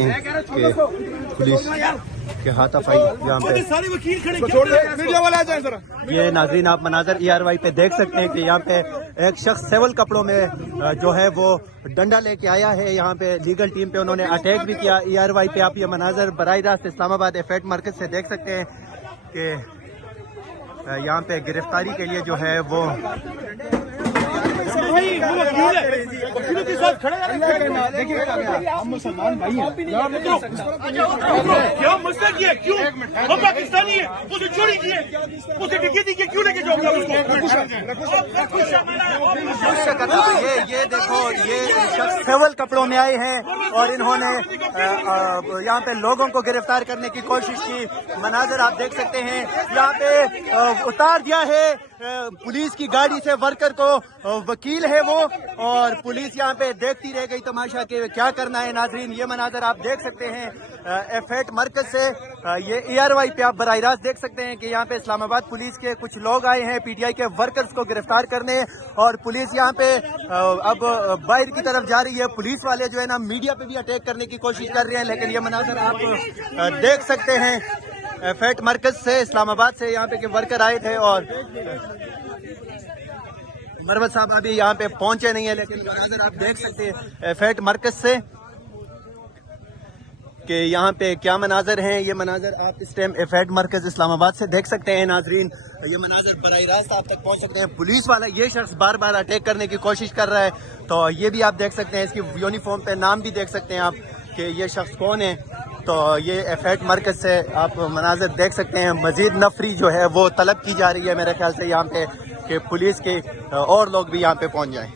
Police के हाथापाई यहाँ पे ये नाजरीन आप मनाजर ERY पे देख सकते हैं कि यहाँ पे एक शख्स सिविल कपड़ों में जो है वो डंडा लेके आया है। यहाँ पे लीगल टीम पे उन्होंने अटैक भी किया। ERY पे आप ये मनाजर बराह रास्त इस्लामाबाद एफेट मरकज से देख सकते हैं कि यहाँ पे गिरफ्तारी के लिए जो है वो वकीलों के साथ खड़े हम मुसलमान भाई हैं। क्या मसला किया? क्यों हम पाकिस्तानी है? उसे चोरी की है, उसे डकैती की, क्यों लेके जाओगे उसको? ये देखो ये शख्स सिविल कपड़ों में आए हैं और इन्होंने यहाँ पे लोगों को गिरफ्तार करने की कोशिश की। मनाजर आप देख सकते हैं यहाँ पे उतार दिया है पुलिस की गाड़ी से वर्कर को। वकील है वो और पुलिस यहाँ पे देखती रह गई तमाशा के क्या करना है। नाजरीन ये मनाजर आप देख सकते हैं एफेट मरकज से। ये ERY पे आप बराह रास्त देख सकते हैं कि यहाँ पे इस्लामाबाद पुलिस के कुछ लोग आए हैं PTI के वर्कर्स को गिरफ्तार करने, और पुलिस यहाँ पे अब बाहर की तरफ जा रही है। पुलिस वाले जो है ना मीडिया पे भी अटैक करने की कोशिश कर रहे हैं, लेकिन ये मनाजर आप देख सकते हैं एफेट मरकज से इस्लामाबाद से यहाँ पे के वर्कर आए थे और मरवत साहब अभी यहाँ पे पहुंचे नहीं है, लेकिन मनाजर आप देख सकते हैं एफेट मरकज से कि यहाँ पे क्या मनाजर हैं। ये मनाजर आप इस टाइम एफेट मरकज इस्लामाबाद से देख सकते हैं। नाजरीन ये मनाजर बराह रास्त आप तक पहुँच सकते हैं। पुलिस वाला ये शख्स बार बार अटैक करने की कोशिश कर रहा है, तो ये भी आप देख सकते हैं। इसकी यूनिफॉर्म पे नाम भी देख सकते हैं आप कि ये शख्स कौन है। तो ये एफेट मरकज से आप मनाजर देख सकते हैं। मजीद नफरी जो है वो तलब की जा रही है मेरे ख्याल से यहाँ पे कि पुलिस के और लोग भी यहाँ पे पहुँच जाएं।